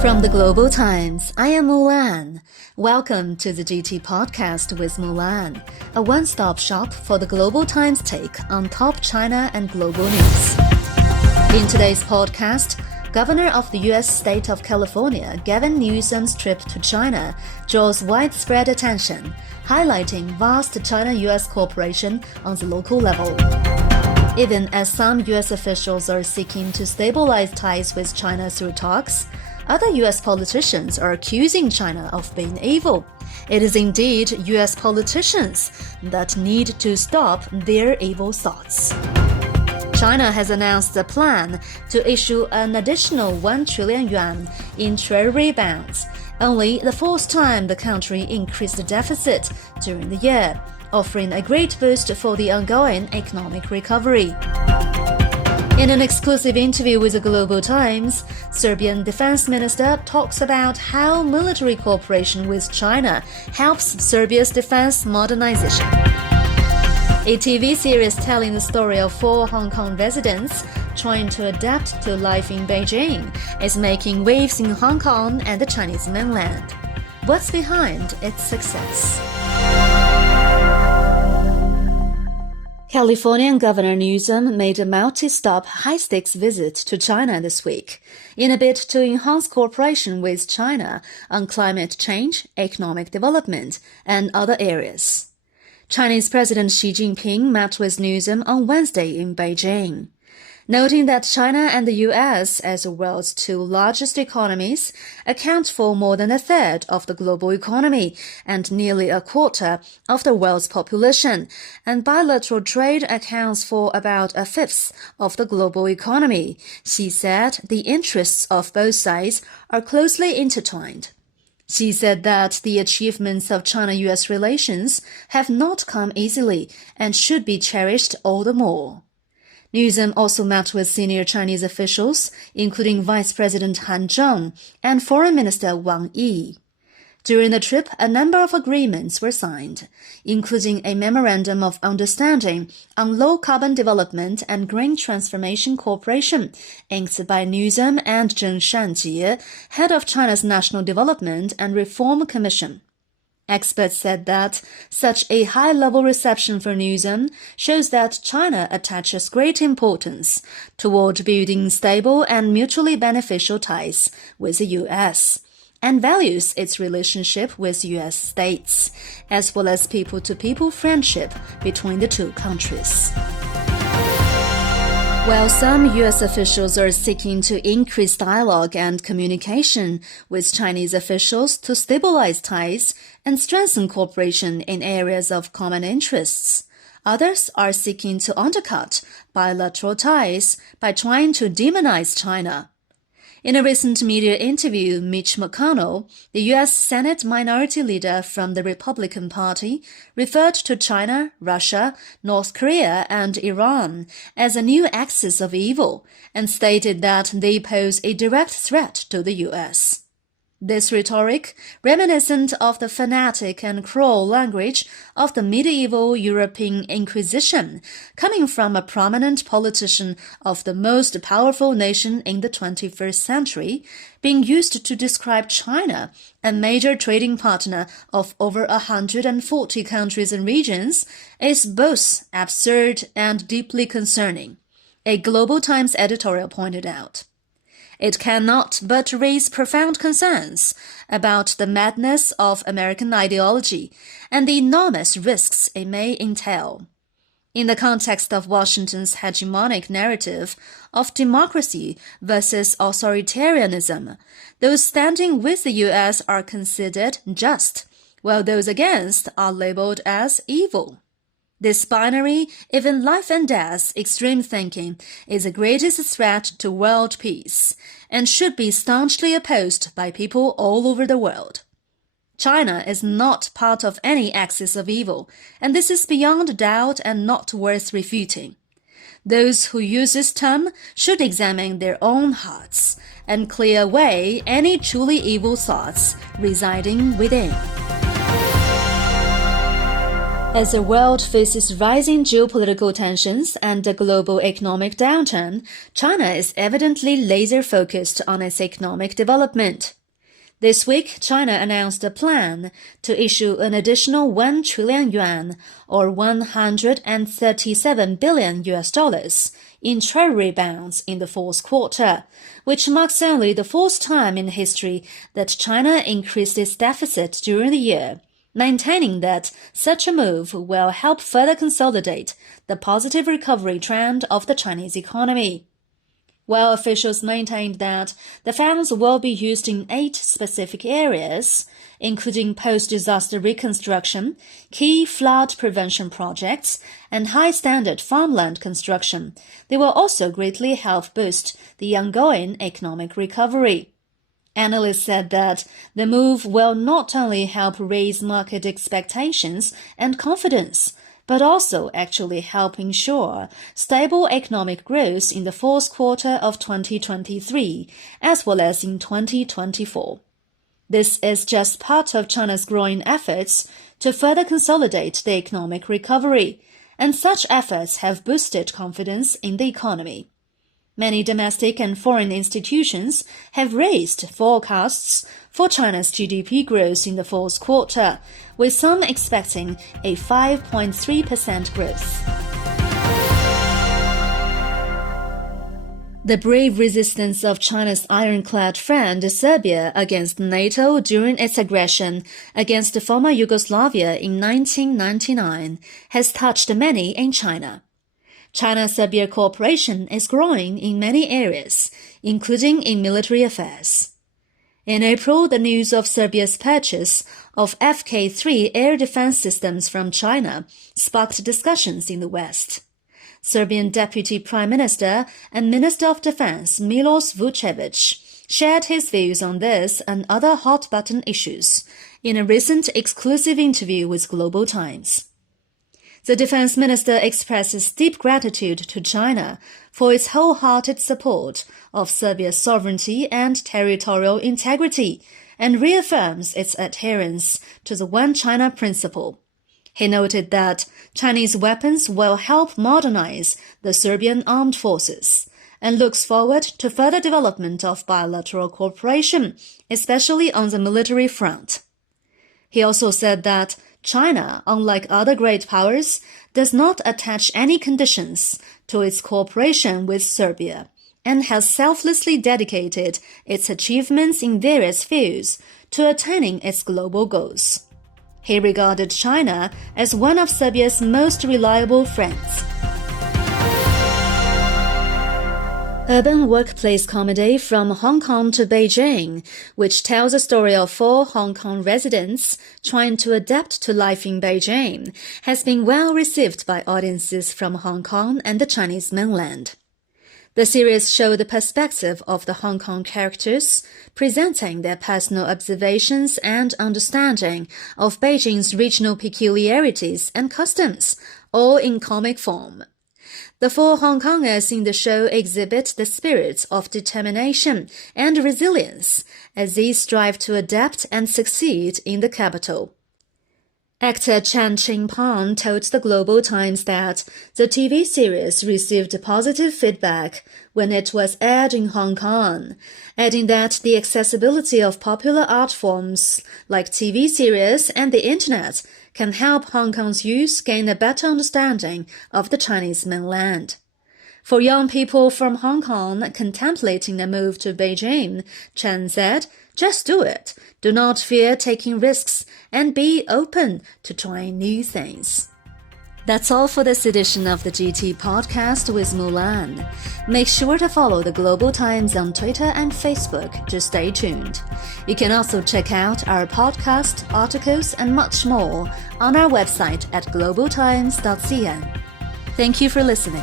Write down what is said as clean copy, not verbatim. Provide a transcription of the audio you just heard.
From the Global Times, I am Mulan. Welcome to the GT Podcast with Mulan, a one-stop shop for the Global Times take on top China and global news. In today's podcast, Governor of the U.S. state of California, Gavin Newsom's trip to China draws widespread attention, highlighting vast China-U.S. cooperation on the local level. Even as some U.S. officials are seeking to stabilize ties with China through talks, other U.S. politicians are accusing China of being evil. It is indeed U.S. politicians that need to stop their evil thoughts. China has announced a plan to issue an additional 1 trillion yuan in treasury bonds, only the fourth time the country increased the deficit during the year, offering a great boost for the ongoing economic recovery. In an exclusive interview with the Global Times, Serbian defense minister talks about how military cooperation with China helps Serbia's defense modernization. A TV series telling the story of 4 Hong Kong residents trying to adapt to life in Beijing is making waves in Hong Kong and the Chinese mainland. What's behind its success? Californian Governor Newsom made a multi-stop, high-stakes visit to China this week in a bid to enhance cooperation with China on climate change, economic development, and other areas. Chinese President Xi Jinping met with Newsom on Wednesday in Beijing. Noting that China and the U.S., as the world's 2 largest economies, account for more than a third of the global economy and nearly a quarter of the world's population, and bilateral trade accounts for about a fifth of the global economy, Xi said the interests of both sides are closely intertwined. Xi said that the achievements of China-U.S. relations have not come easily and should be cherished all the more. Newsom also met with senior Chinese officials, including Vice President Han Zheng and Foreign Minister Wang Yi. During the trip, a number of agreements were signed, including a Memorandum of Understanding on low-carbon development and green transformation cooperation, inked by Newsom and Zheng Shanjie, head of China's National Development and Reform Commission. Experts said that such a high-level reception for Newsom shows that China attaches great importance toward building stable and mutually beneficial ties with the U.S. and values its relationship with U.S. states, as well as people-to-people friendship between the 2 countries. While some U.S. officials are seeking to increase dialogue and communication with Chinese officials to stabilize ties and strengthen cooperation in areas of common interests, others are seeking to undercut bilateral ties by trying to demonize China. In a recent media interview, Mitch McConnell, the U.S. Senate Minority Leader from the Republican Party, referred to China, Russia, North Korea, and Iran as a new axis of evil and stated that they pose a direct threat to the U.S. This rhetoric, reminiscent of the fanatic and cruel language of the medieval European Inquisition, coming from a prominent politician of the most powerful nation in the 21st century, being used to describe China, a major trading partner of over 140 countries and regions, is both absurd and deeply concerning, a Global Times editorial pointed out. It cannot but raise profound concerns about the madness of American ideology and the enormous risks it may entail. In the context of Washington's hegemonic narrative of democracy versus authoritarianism, those standing with the U.S. are considered just, while those against are labeled as evil. This binary, even life and death extreme thinking is the greatest threat to world peace and should be staunchly opposed by people all over the world. China is not part of any axis of evil, and this is beyond doubt and not worth refuting. Those who use this term should examine their own hearts and clear away any truly evil thoughts residing within. As the world faces rising geopolitical tensions and a global economic downturn, China is evidently laser-focused on its economic development. This week, China announced a plan to issue an additional 1 trillion yuan, or $137 billion in treasury bonds in the fourth quarter, which marks only the fourth time in history that China increased its deficit during the year, maintaining that such a move will help further consolidate the positive recovery trend of the Chinese economy. While officials maintained that the funds will be used in 8 specific areas, including post-disaster reconstruction, key flood prevention projects, and high-standard farmland construction, they will also greatly help boost the ongoing economic recovery. Analysts said that the move will not only help raise market expectations and confidence, but also actually help ensure stable economic growth in the fourth quarter of 2023, as well as in 2024. This is just part of China's growing efforts to further consolidate the economic recovery, and such efforts have boosted confidence in the economy. Many domestic and foreign institutions have raised forecasts for China's GDP growth in the fourth quarter, with some expecting a 5.3% growth. The brave resistance of China's ironclad friend Serbia against NATO during its aggression against the former Yugoslavia in 1999 has touched many in China. China-Serbia cooperation is growing in many areas, including in military affairs. In April, the news of Serbia's purchase of Fk-3 air defense systems from China sparked discussions in the West. Serbian Deputy Prime Minister and Minister of Defense Milos Vučević shared his views on this and other hot-button issues in a recent exclusive interview with Global Times. The defense minister expresses deep gratitude to China for its wholehearted support of Serbia's sovereignty and territorial integrity and reaffirms its adherence to the One China principle. He noted that Chinese weapons will help modernize the Serbian armed forces and looks forward to further development of bilateral cooperation, especially on the military front. He also said that China, unlike other great powers, does not attach any conditions to its cooperation with Serbia and has selflessly dedicated its achievements in various fields to attaining its global goals. He regarded China as one of Serbia's most reliable friends. Urban workplace comedy From Hong Kong to Beijing, which tells the story of 4 Hong Kong residents trying to adapt to life in Beijing, has been well received by audiences from Hong Kong and the Chinese mainland. The series showed the perspective of the Hong Kong characters, presenting their personal observations and understanding of Beijing's regional peculiarities and customs, all in comic form. The 4 Hong Kongers in the show exhibit the spirit of determination and resilience as they strive to adapt and succeed in the capital. Actor Chan Ching-pong told the Global Times that the TV series received positive feedback when it was aired in Hong Kong, adding that the accessibility of popular art forms like TV series and the Internet can help Hong Kong's youth gain a better understanding of the Chinese mainland. For young people from Hong Kong contemplating a move to Beijing, Chen said, "Just do it. Do not fear taking risks and be open to trying new things." That's all for this edition of the GT Podcast with Mulan. Make sure to follow the Global Times on Twitter and Facebook to stay tuned. You can also check out our podcast, articles, and much more on our website at globaltimes.cn. Thank you for listening.